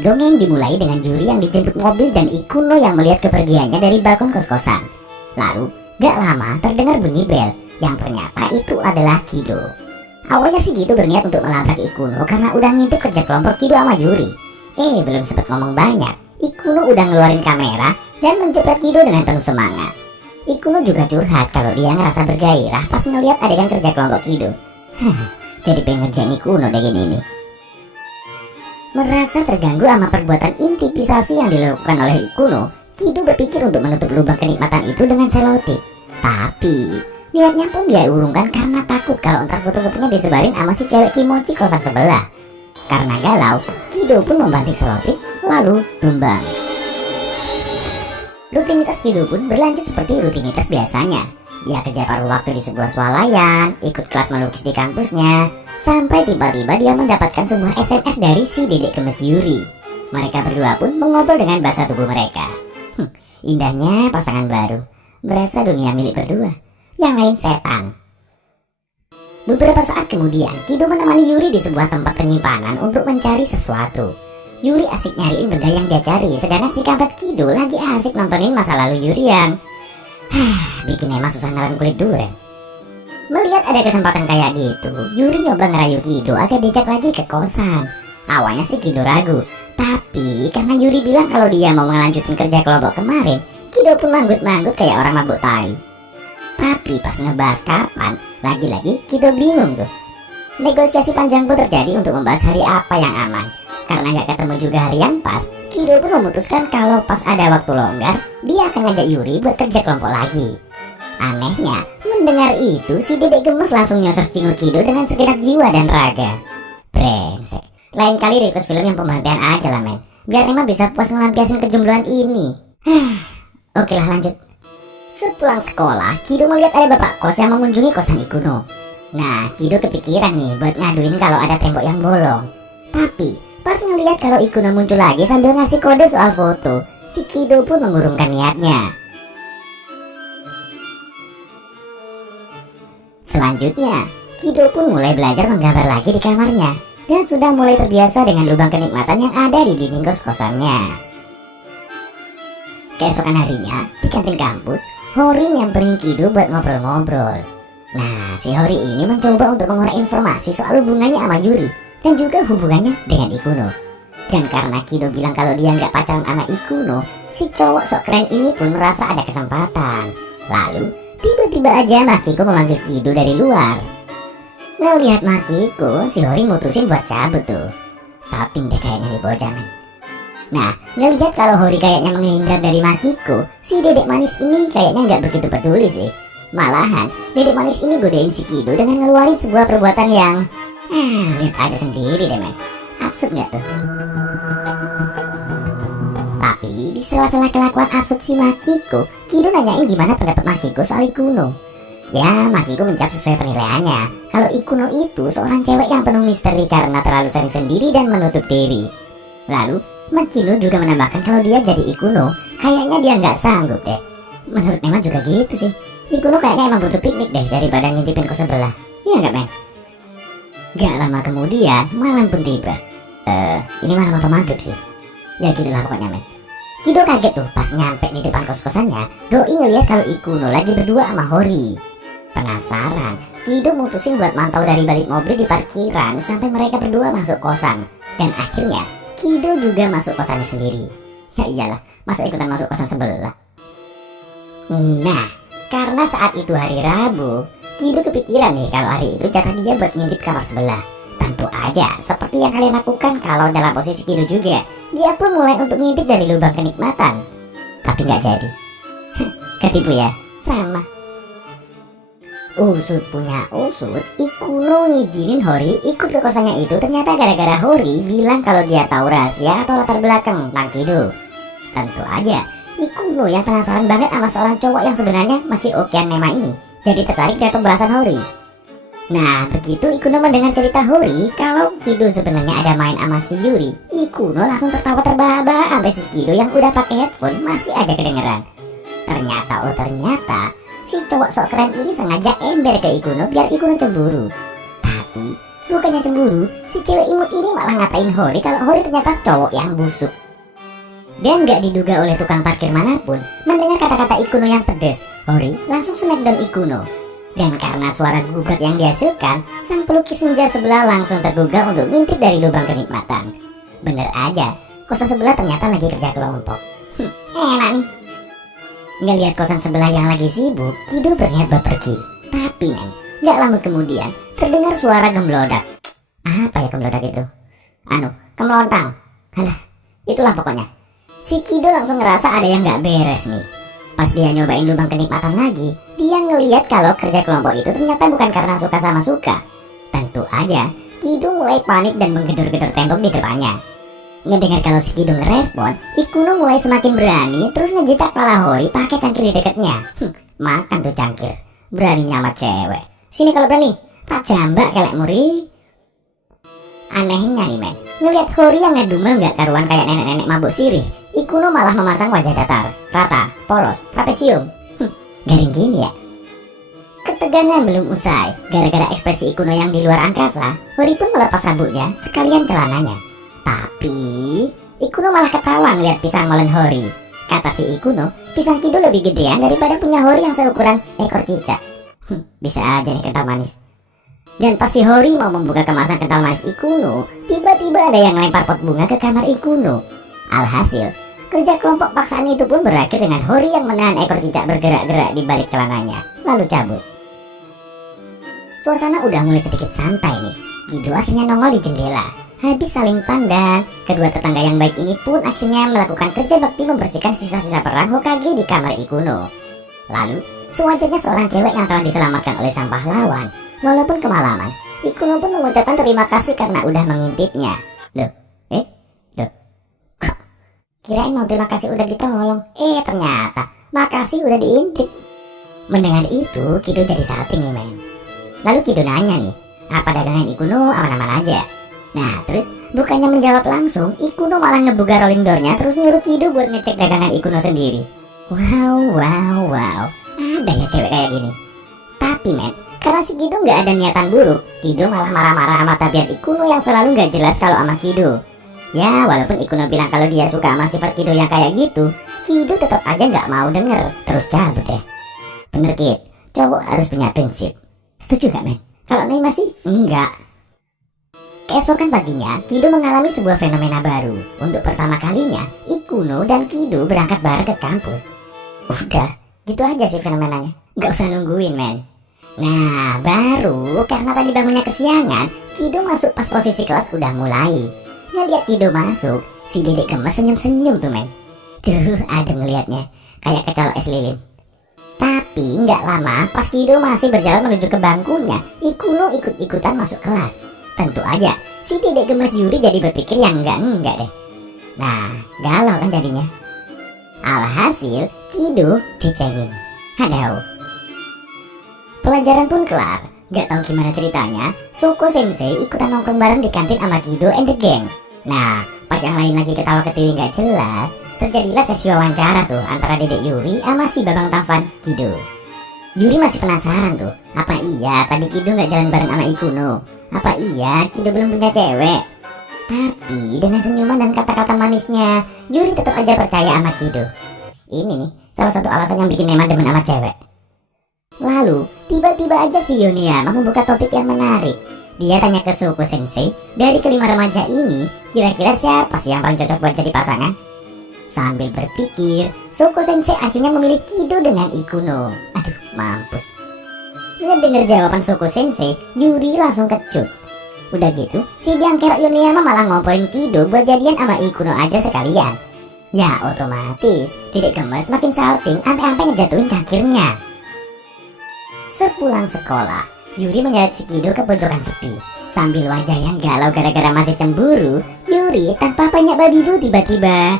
Dongeng dimulai dengan Yuri yang dijemput mobil dan Ikuno yang melihat kepergiannya dari balkon kos-kosan. Lalu, gak lama terdengar bunyi bel, yang ternyata itu adalah Kido. Awalnya si Kido berniat untuk melabrak Ikuno karena udah ngintip kerja kelompok Kido sama Yuri. Belum sempat ngomong banyak, Ikuno udah ngeluarin kamera dan menjepret Kido dengan penuh semangat. Ikuno juga curhat kalau dia ngerasa bergairah pas ngeliat adegan kerja kelompok Kido. Jadi pengen ngerjain Ikuno deh gini nih. Merasa terganggu sama perbuatan intipisasi yang dilakukan oleh Ikuno, Kido berpikir untuk menutup lubang kenikmatan itu dengan selotip. Tapi niatnya pun dia urungkan karena takut kalau ntar foto-fotonya disebarin sama si cewek kimochi kosan sebelah. Karena galau, Kido pun membanting selotip lalu tumbang. Rutinitas Kido pun berlanjut seperti rutinitas biasanya. Ia kerja paruh waktu di sebuah swalayan, ikut kelas melukis di kampusnya, sampai tiba-tiba dia mendapatkan sebuah SMS dari si dedek gemes Yuri. Mereka berdua pun mengobrol dengan bahasa tubuh mereka. Indahnya pasangan baru. Berasa dunia milik berdua, yang lain setan. Beberapa saat kemudian, Kido menemani Yuri di sebuah tempat penyimpanan untuk mencari sesuatu. Yuri asik nyariin benda yang dia cari, sedangkan si kampret Kido lagi asik nontonin masa lalu Yuri yang bikin emang susah nelen kulit duren. Melihat ada kesempatan kayak gitu, Yuri nyoba ngerayu Kido agar diajak lagi ke kosan. Awalnya sih Kido ragu, tapi karena Yuri bilang kalau dia mau melanjutin kerja kelompok kemarin, Kido pun manggut-manggut kayak orang mabuk tai. Tapi pas ngebahas kapan, lagi-lagi Kido bingung tuh. Negosiasi panjang pun terjadi untuk membahas hari apa yang aman. Karena gak ketemu juga hari yang pas, Kido pun memutuskan kalau pas ada waktu longgar, dia akan ngajak Yuri buat kerja kelompok lagi. Anehnya, mendengar itu si dedek gemes langsung nyosor cingur Kido dengan segenap jiwa dan raga. Brengsek, lain kali request film yang pembantaian aja lah men, biar emang bisa puas ngelampiasin kejombloan ini. Oke lah lanjut. Sepulang sekolah, Kido melihat ada bapak kos yang mengunjungi kosan Ikuno. Nah, Kido kepikiran nih buat ngaduin kalau ada tembok yang bolong. Tapi pas ngelihat kalau Ikuno muncul lagi sambil ngasih kode soal foto, si Kido pun mengurungkan niatnya. Selanjutnya, Kido pun mulai belajar menggambar lagi di kamarnya dan sudah mulai terbiasa dengan lubang kenikmatan yang ada di dinding kos-kosannya. Keesokan harinya, di kantin kampus, Hori nyamperin Kido buat ngobrol-ngobrol. Nah, si Hori ini mencoba untuk mengorek informasi soal hubungannya sama Yuri dan juga hubungannya dengan Ikuno. Dan karena Kido bilang kalau dia nggak pacaran sama Ikuno, si cowok sok keren ini pun merasa ada kesempatan. Lalu, tiba-tiba aja Makiko memanggil Kido dari luar. Ngelihat Makiko, si Hori mutusin buat cabut tuh. Saping deh kayaknya nih bocah men. Nah, ngelihat kalau Hori kayaknya menghindar dari Makiko, si dedek manis ini kayaknya nggak begitu peduli sih. Malahan, dedek manis ini godain si Kido dengan ngeluarin sebuah perbuatan yang lihat aja sendiri deh men. Absurd gak tuh? Tapi di sela-sela kelakuan absurd si Makiko, Kido nanyain gimana pendapat Makiko soal Ikuno. Ya, Makiko menjawab sesuai penilaiannya kalau Ikuno itu seorang cewek yang penuh misteri karena terlalu sering sendiri dan menutup diri. Lalu, Makino juga menambahkan kalau dia jadi Ikuno, kayaknya dia nggak sanggup deh. Menurut Nema juga gitu sih. Ikuno kayaknya emang butuh piknik deh daripada ngintipin kos sebelah. Iya nggak men? Gak lama kemudian, malam pun tiba. Ini malam apa maghrib sih? Ya gitulah pokoknya men. Kido kaget tuh pas nyampe di depan kos-kosannya. Doi ngeliat kalau Ikuno lagi berdua sama Hori. Penasaran, Kido mutusin buat mantau dari balik mobil di parkiran sampai mereka berdua masuk kosan. Dan akhirnya, Kido juga masuk kosannya sendiri. Ya iyalah, masa ikutan masuk kosan sebelah. Nah, karena saat itu hari Rabu, Kido kepikiran nih kalau hari itu jatah dia buat ngintip kamar sebelah. Tentu aja, seperti yang kalian lakukan kalau dalam posisi Kido juga, dia pun mulai untuk ngintip dari lubang kenikmatan. Tapi nggak jadi. Ketipu ya, sama. Usut punya usut, Ikuno ngizinin Hori ikut ke kosannya itu ternyata gara-gara Hori bilang kalau dia tahu rahasia atau latar belakang tentang Kido. Tentu aja, Ikuno yang penasaran banget sama seorang cowok yang sebenarnya masih okean Nema ini, jadi tertarik dari pembahasan Hori. Nah, begitu Ikuno mendengar cerita Hori kalau Kido sebenarnya ada main sama si Yuri, Ikuno langsung tertawa terbahak-bahak sampai si Kido yang udah pakai headphone masih aja kedengeran. Ternyata si cowok sok keren ini sengaja ember ke Ikuno biar Ikuno cemburu. Tapi Bukannya cemburu, si cewek imut ini malah ngatain Hori kalau Hori ternyata cowok yang busuk. Dan gak diduga oleh tukang parkir manapun, mendengar kata-kata Ikuno yang pedas, Hori langsung smackdown Ikuno. Dan karena suara gubrak yang dihasilkan, sang pelukis senja sebelah langsung tergugah untuk ngintip dari lubang kenikmatan. Bener aja, kosan sebelah ternyata lagi kerja kelompok. Enak nih. Ngelihat kosan sebelah yang lagi sibuk, Kido berniat bepergi. Tapi men, gak lama kemudian terdengar suara gemblodak. Apa ya gemblodak itu? Kemelontang. Halah, itulah pokoknya. Si Kido langsung ngerasa ada yang gak beres nih. Pas dia nyobain lubang kenikmatan lagi, dia ngeliat kalau kerja kelompok itu ternyata bukan karena suka sama suka. Tentu aja, Kido mulai panik dan menggedor-gedor tembok di depannya. Ngedengar kalau si Kido ngerespon, Ikuno mulai semakin berani terus ngejitak kepala Hori pakai cangkir di dekatnya. Makan tuh cangkir. Beraninya sama cewek. Sini kalau berani, tak jambak kelek muri. Anehnya nih men, ngeliat Hori yang ngedumel gak karuan kayak nenek-nenek mabuk sirih, Ikuno malah memasang wajah datar, rata, polos, trapesium. Garing gini ya. Ketegangan belum usai, gara-gara ekspresi Ikuno yang di luar angkasa, Hori pun melepas sabuknya, sekalian celananya. Tapi Ikuno malah ketawa ngeliat pisang molen Hori. Kata si Ikuno, pisang Kido lebih gedean daripada punya Hori yang seukuran ekor cicak. Bisa aja nih kental manis. Dan pas si Hori mau membuka kemasan kental manis Ikuno, tiba-tiba ada yang lempar pot bunga ke kamar Ikuno. Alhasil, kerja kelompok paksaan itu pun berakhir dengan Hori yang menahan ekor cicak bergerak-gerak di balik celananya, lalu cabut. Suasana udah mulai sedikit santai nih. Kido akhirnya nongol di jendela. Habis saling pandang, kedua tetangga yang baik ini pun akhirnya melakukan kerja bakti membersihkan sisa-sisa perang Hokage di kamar Ikuno. Lalu, sewajarnya seorang cewek yang telah diselamatkan oleh sang pahlawan, walaupun kemalaman, Ikuno pun mengucapkan terima kasih karena udah mengintipnya. Loh, kirain mau terima kasih udah ditolong, ternyata makasih udah diintip. Mendengar itu, Kido jadi salting nih men. Lalu Kido nanya nih, apa dagangan Ikuno aman-aman aja? Nah terus, bukannya menjawab langsung, Ikuno malah ngebuka rolling door-nya terus nyuruh Kido buat ngecek dagangan Ikuno sendiri. Wow, ada ya cewek kayak gini. Tapi men, karena si Kido nggak ada niatan buruk, Kido malah marah-marah sama tabiat Ikuno yang selalu nggak jelas kalau sama Kido. Ya walaupun Ikuno bilang kalau dia suka sama sifat Kido yang kayak gitu, Kido tetap aja nggak mau denger, terus cabut deh. Bener Kid, cowok harus punya prinsip. Setuju gak men? Kalau Nei masih enggak. Keesokan paginya, Kido mengalami sebuah fenomena baru. Untuk pertama kalinya, Ikuno dan Kido berangkat bareng ke kampus. Udah, gitu aja sih fenomenanya. Gak usah nungguin men. Nah baru karena tadi bangunnya kesiangan, Kido masuk pas posisi kelas udah mulai. Ngeliat Kido masuk, si dedek gemes senyum-senyum tuh men. Duh, ada ngeliatnya, kayak kecolok es lilin. Tapi nggak lama pas Kido masih berjalan menuju ke bangkunya, Ikuno ikut-ikutan masuk kelas. Tentu aja, si dedek gemes Yuri jadi berpikir yang enggak deh. Nah, galau kan jadinya. Alhasil, Kido dicengin. Aduh. Pelajaran pun kelar. Gak tahu gimana ceritanya, Shoko Sensei ikutan nongkrong bareng di kantin sama Kido and the gang. Nah, pas yang lain lagi ketawa ketiwi gak jelas, terjadilah sesi wawancara tuh antara dedek Yuri sama si babang tampan Kido. Yuri masih penasaran tuh, apa iya tadi Kido gak jalan bareng sama Ikuno? Apa iya Kido belum punya cewek? Tapi dengan senyuman dan kata-kata manisnya, Yuri tetap aja percaya sama Kido. Ini nih salah satu alasan yang bikin Nema demen sama cewek. Lalu tiba-tiba aja si Yoneyama membuka topik yang menarik. Dia tanya ke Shoko Sensei, dari kelima remaja ini kira-kira siapa sih yang paling cocok buat jadi pasangan? Sambil berpikir, Shoko Sensei akhirnya memilih Kido dengan Ikuno. Aduh, mampus. Ngedenger jawaban Shoko Sensei, Yuri langsung kecut. Udah gitu, si jangkir Yoneyama malah ngomporin Kido buat jadian sama Ikuno aja sekalian. Ya otomatis, dedek gemes makin salting sampai ngejatuhin cangkirnya. Sepulang sekolah, Yuri menyeret si Kido ke pojokan sepi. Sambil wajah yang galau gara-gara masih cemburu, Yuri tanpa banyak babi bu tiba-tiba